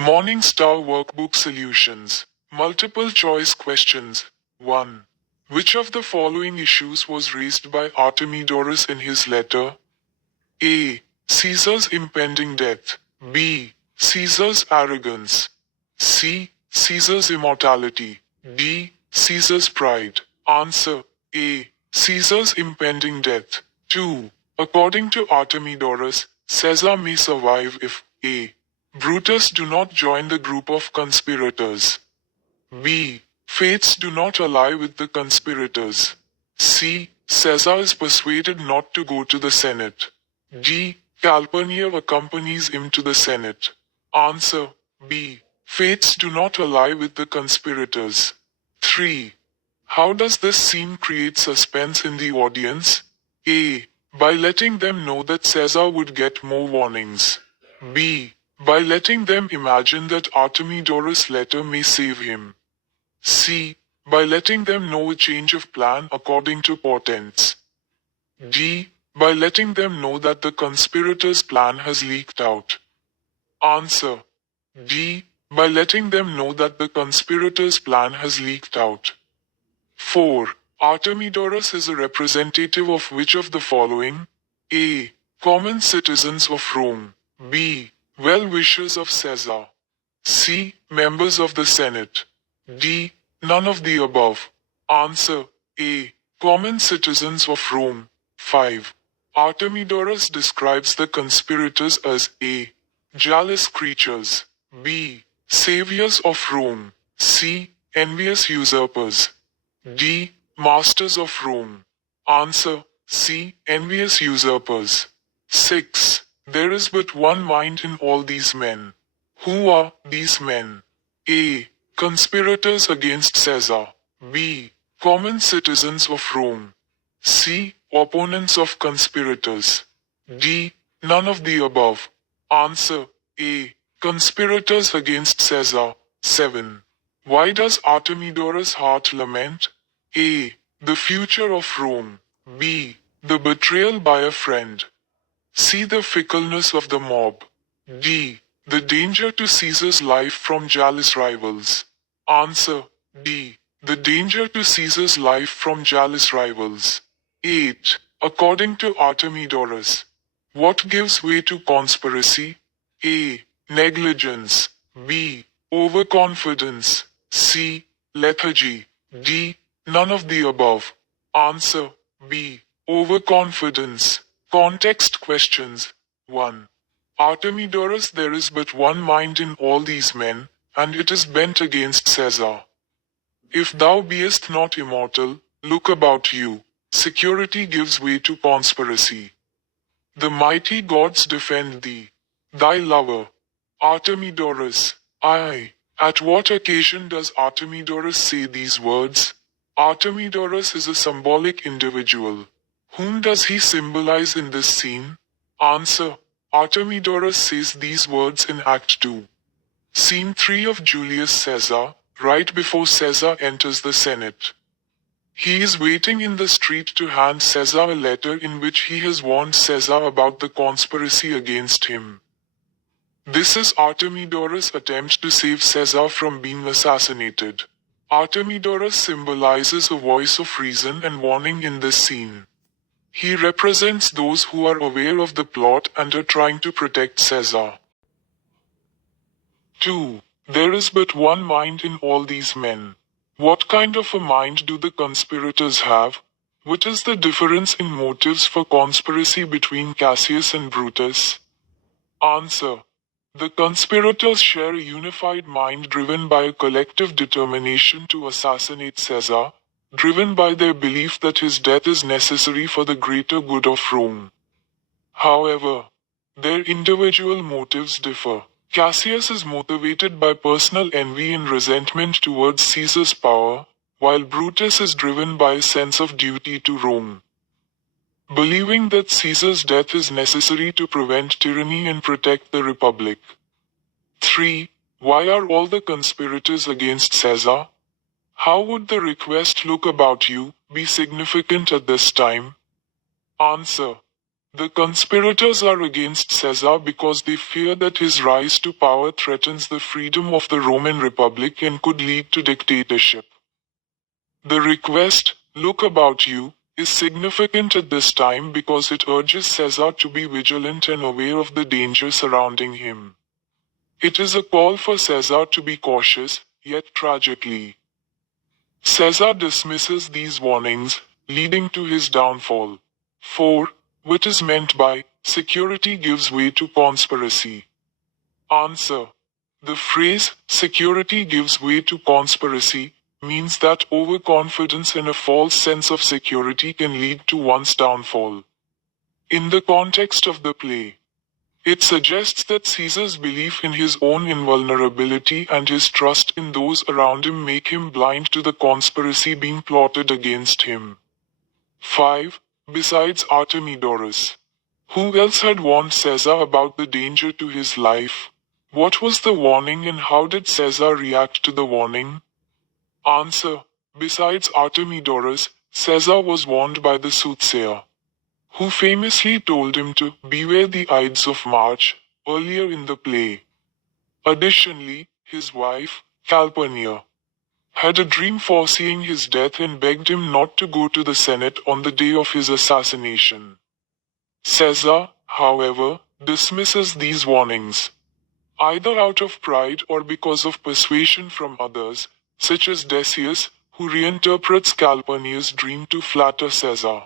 Morning Star Workbook Solutions. Multiple choice questions. 1. Which of the following issues was raised by Artemidorus in his letter? A. Caesar's impending death. B. Caesar's arrogance. C. Caesar's immortality. D. Caesar's pride. Answer. A. Caesar's impending death. 2. According to Artemidorus, Caesar may survive if A. Brutus do not join the group of conspirators. B. Fates do not ally with the conspirators. C. Caesar is persuaded not to go to the Senate. D. Calpurnia accompanies him to the Senate. Answer. B. Fates do not ally with the conspirators. 3. How does this scene create suspense in the audience? A. By letting them know that Caesar would get more warnings. B. By letting them imagine that Artemidorus' letter may save him. C. By letting them know a change of plan according to portents. D. By letting them know that the conspirators' plan has leaked out. Answer. D. By letting them know that the conspirators' plan has leaked out. 4. Artemidorus is a representative of which of the following? A. Common citizens of Rome. B. Well-wishers of Caesar. C. Members of the Senate. D. None of the above. Answer. A. Common citizens of Rome. 5. Artemidorus describes the conspirators as A. Jealous creatures. B. Saviors of Rome. C. Envious usurpers. D. Masters of Rome. Answer. C. Envious usurpers. 6. There is but one mind in all these men. Who are these men? A. Conspirators against Caesar. B. Common citizens of Rome. C. Opponents of conspirators. D. None of the above. Answer. A. Conspirators against Caesar. 7. Why does Artemidorus' heart lament? A. The future of Rome. B. The betrayal by a friend. C. The fickleness of the mob. D. The danger to Caesar's life from jealous rivals. Answer. D. The danger to Caesar's life from jealous rivals. 8. According to Artemidorus, what gives way to conspiracy? A. Negligence. B. Overconfidence. C. Lethargy. D. None of the above. Answer. B. Overconfidence. Context questions. 1. Artemidorus, there is but one mind in all these men, and it is bent against Caesar. If thou beest not immortal, look about you. Security gives way to conspiracy. The mighty gods defend thee. Thy lover. Artemidorus. Aye. At what occasion does Artemidorus say these words? Artemidorus is a symbolic individual. Whom does he symbolize in this scene? Answer. Artemidorus says these words in Act 2. Scene 3 of Julius Caesar, right before Caesar enters the Senate. He is waiting in the street to hand Caesar a letter in which he has warned Caesar about the conspiracy against him. This is Artemidorus' attempt to save Caesar from being assassinated. Artemidorus symbolizes a voice of reason and warning in this scene. He represents those who are aware of the plot and are trying to protect Caesar. 2. There is but one mind in all these men. What kind of a mind do the conspirators have? What is the difference in motives for conspiracy between Cassius and Brutus? Answer. The conspirators share a unified mind driven by a collective determination to assassinate Caesar, driven by their belief that his death is necessary for the greater good of Rome. However, their individual motives differ. Cassius is motivated by personal envy and resentment towards Caesar's power, while Brutus is driven by a sense of duty to Rome. Believing that Caesar's death is necessary to prevent tyranny and protect the Republic. 3. Why are all the conspirators against Caesar? How would the request "look about you" be significant at this time? Answer. The conspirators are against Caesar because they fear that his rise to power threatens the freedom of the Roman Republic and could lead to dictatorship. The request, "Look about you," is significant at this time because it urges Caesar to be vigilant and aware of the danger surrounding him. It is a call for Caesar to be cautious, yet tragically, Caesar dismisses these warnings, leading to his downfall. 4. What is meant by security gives way to conspiracy? Answer. The phrase security gives way to conspiracy means that overconfidence and a false sense of security can lead to one's downfall. In the context of the play, it suggests that Caesar's belief in his own invulnerability and his trust in those around him make him blind to the conspiracy being plotted against him. 5. Besides Artemidorus, who else had warned Caesar about the danger to his life? What was the warning and how did Caesar react to the warning? Answer. Besides Artemidorus, Caesar was warned by the soothsayer, who famously told him to beware the Ides of March earlier in the play. Additionally, his wife, Calpurnia, had a dream foreseeing his death and begged him not to go to the Senate on the day of his assassination. Caesar, however, dismisses these warnings, either out of pride or because of persuasion from others, such as Decius, who reinterprets Calpurnia's dream to flatter Caesar.